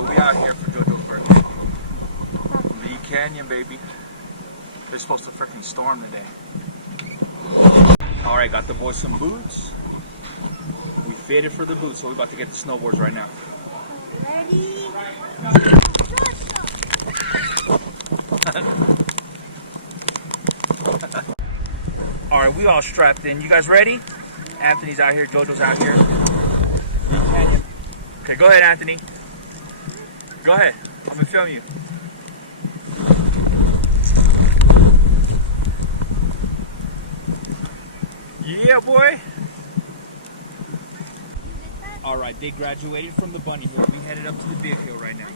Well, we out here for JoJo's birthday. Lee Canyon, baby. It's supposed to freaking storm today. Alright, got the boys some boots. We fitted for the boots, so we're about to get the snowboards right now. Ready? Alright, we all strapped in. You guys ready? Anthony's out here, JoJo's out here. Lee Canyon. Okay, go ahead, Anthony. Go ahead. I'm gonna film you. Yeah, boy. Alright, they graduated from the bunny hill. We headed up to the big hill right now.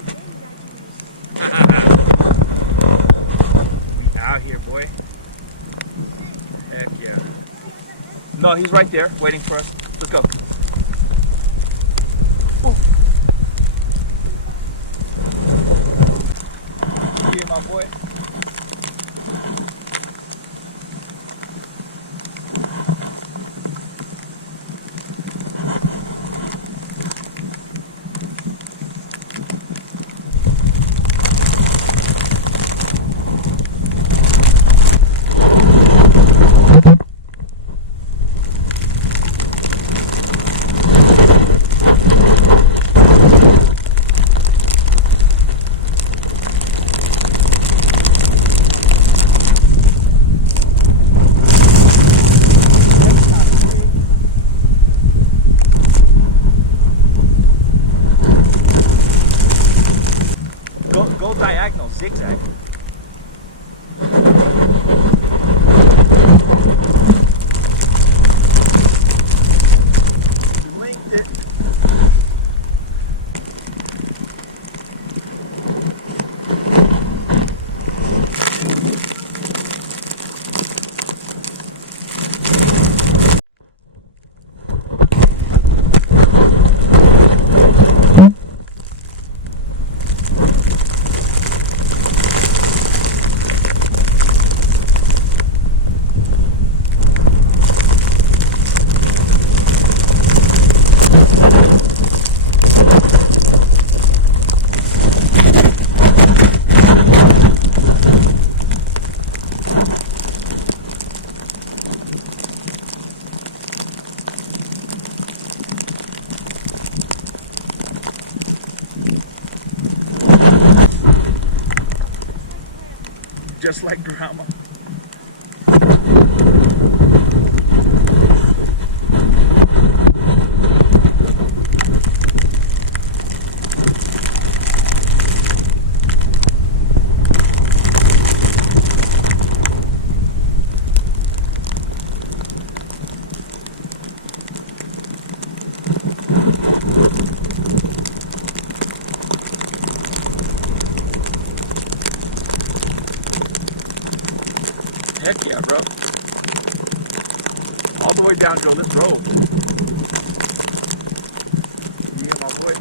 We out here, boy. Heck yeah. No, he's right there, waiting for us. Let's go. Ooh. Yeah, my boy. Go diagonal, zigzag. You linked it. Just like grandma. Heck yeah, bro. All the way down, Joe. Let's roll. Yeah, my boy.